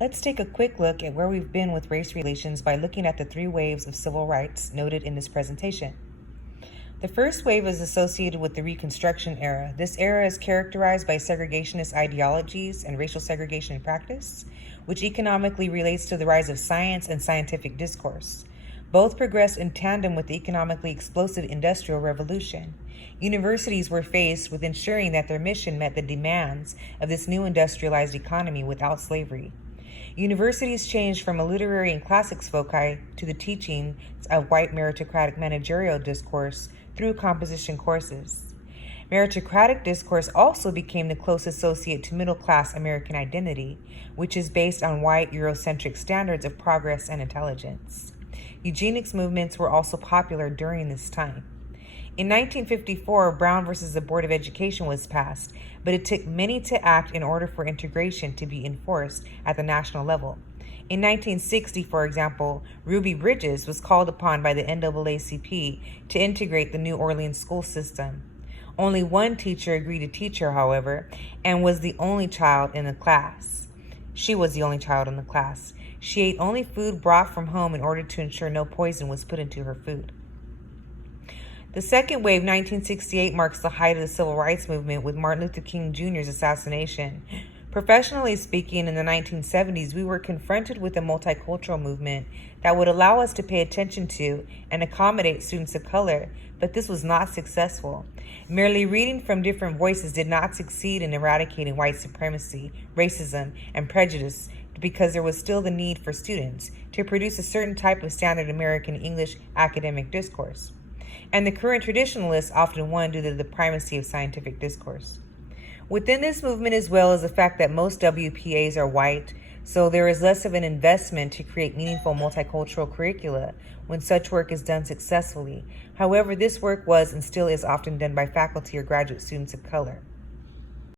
Let's take a quick look at where we've been with race relations by looking at the three waves of civil rights noted in this presentation. The first wave is associated with the Reconstruction era. This era is characterized by segregationist ideologies and racial segregation in practice, which economically relates to the rise of science and scientific discourse. Both progressed in tandem with the economically explosive Industrial Revolution. Universities were faced with ensuring that their mission met the demands of this new industrialized economy without slavery. Universities changed from a literary and classics foci to the teaching of white meritocratic managerial discourse through composition courses. Meritocratic discourse also became the close associate to middle-class American identity, which is based on white Eurocentric standards of progress and intelligence. Eugenics movements were also popular during this time. In 1954, Brown versus the Board of Education was passed, but it took many to act in order for integration to be enforced at the national level. In 1960, for example, Ruby Bridges was called upon by the NAACP to integrate the New Orleans school system. Only one teacher agreed to teach her, however, and was the only child in the class. She was the only child in the class. She ate only food brought from home in order to ensure no poison was put into her food. The second wave, 1968, marks the height of the civil rights movement with Martin Luther King Jr.'s assassination. Professionally speaking, in the 1970s, we were confronted with a multicultural movement that would allow us to pay attention to and accommodate students of color, but this was not successful. Merely reading from different voices did not succeed in eradicating white supremacy, racism, and prejudice because there was still the need for students to produce a certain type of standard American English academic discourse. And the current traditionalists often won due to the primacy of scientific discourse. Within this movement, as well as the fact that most WPAs are white, so there is less of an investment to create meaningful multicultural curricula when such work is done successfully. However, this work was and still is often done by faculty or graduate students of color.